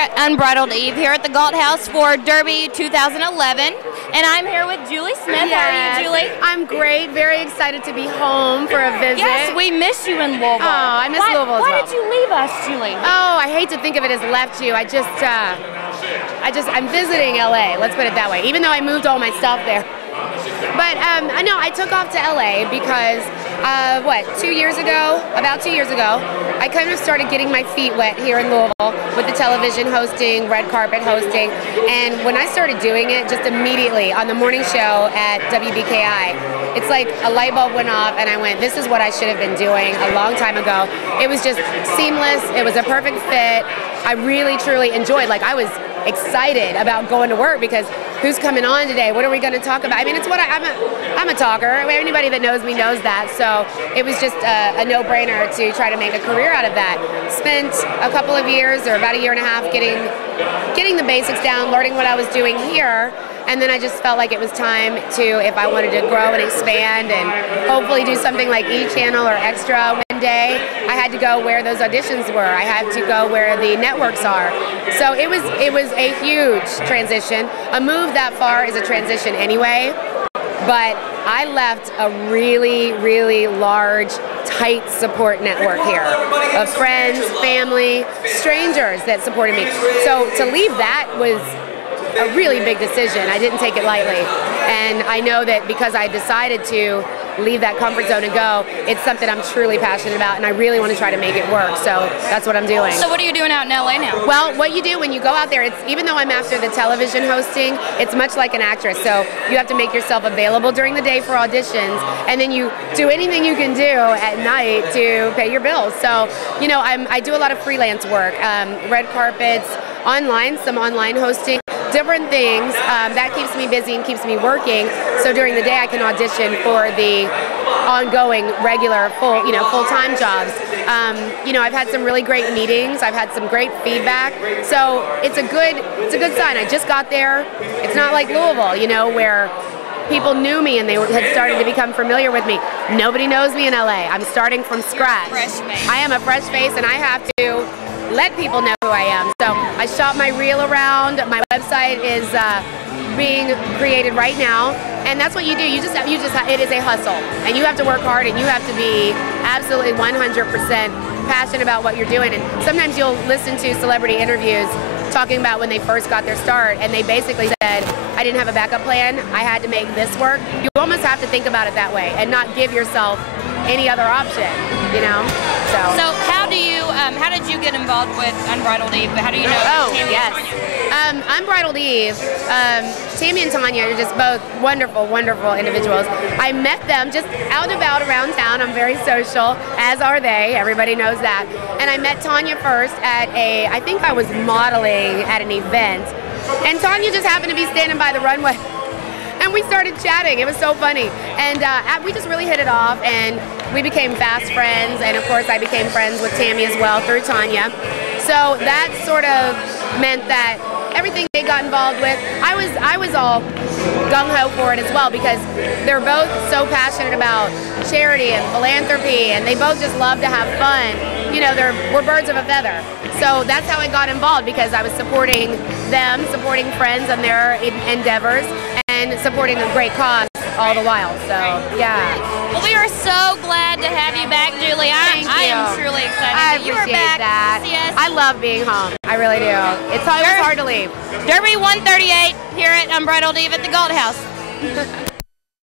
at Unbridled Eve here at the Galt House for Derby 2011, and I'm here with Julie Smith. Yes. How are you, Julie? I'm great. Very excited to be home for a visit. Yes, we miss you in Louisville. Oh, I miss Louisville as well. Why did you leave us, Julie? Oh, I hate to think of it as left you. I'm visiting LA. Let's put it that way. Even though I moved all my stuff there. But I know I took off to LA because about 2 years ago, I kind of started getting my feet wet here in Louisville with the television hosting, red carpet hosting, and when I started doing it, just immediately on the morning show at WBKI, it's like a light bulb went off and I went, this is what I should have been doing a long time ago. It was just seamless. It was a perfect fit. I really, truly enjoyed. Like, I was excited about going to work because who's coming on today? What are we going to talk about? I mean, it's what I'm a talker. Anybody that knows me knows that. So it was just a no-brainer to try to make a career out of that. Spent a couple of years, or about a year and a half, getting the basics down, learning what I was doing here. And then I just felt like it was time to, if I wanted to grow and expand and hopefully do something like E! Channel or Extra one day, I had to go where those auditions were. I had to go where the networks are. So it was a huge transition. A move that far is a transition anyway. But I left a really, really large, tight support network here of friends, family, strangers that supported me. So to leave that was a really big decision. I didn't take it lightly. And I know that because I decided to leave that comfort zone and go, it's something I'm truly passionate about, and I really want to try to make it work. So that's what I'm doing. So what are you doing out in LA now? Well, what you do when you go out there, even though I'm after the television hosting, it's much like an actress. So you have to make yourself available during the day for auditions, and then you do anything you can do at night to pay your bills. So, you know, I do a lot of freelance work, red carpets, online, some online hosting, different things. That keeps me busy and keeps me working. So during the day I can audition for the ongoing, regular, full-time jobs. You know, I've had some really great meetings. I've had some great feedback. So it's a good sign. I just got there. It's not like Louisville, you know, where people knew me and they had started to become familiar with me. Nobody knows me in LA. I'm starting from scratch. Fresh face. I am a fresh face, and I have to let people know who I am. So I shop my reel around. My website is being created right now, and that's what you do. It is a hustle, and you have to work hard, and you have to be absolutely 100% passionate about what you're doing. And sometimes you'll listen to celebrity interviews talking about when they first got their start, and they basically said, I didn't have a backup plan, I had to make this work. You almost have to think about it that way and not give yourself any other option, you know? So how did you get involved with Unbridled Eve? How do you know Tammy and Tanya? Unbridled Eve, Tammy and Tanya are just both wonderful, wonderful individuals. I met them just out and about around town. I'm very social, as are they. Everybody knows that. And I met Tanya first at I think I was modeling at an event. And Tanya just happened to be standing by the runway. And we started chatting. It was so funny. And we just really hit it off, and we became fast friends. And of course, I became friends with Tammy as well through Tanya. So that sort of meant that everything they got involved with, I was all gung-ho for it as well, because they're both so passionate about charity and philanthropy, and they both just love to have fun. You know, we're birds of a feather. So that's how I got involved, because I was supporting them, supporting friends on their endeavors, and supporting a great cause all the while. So, yeah. Well, we are so glad to have you back, Julie. I am truly excited that you are back. That. Yes. I love being home. I really do. It was hard to leave. Derby 138 here at Unbridled Eve at the Galt House.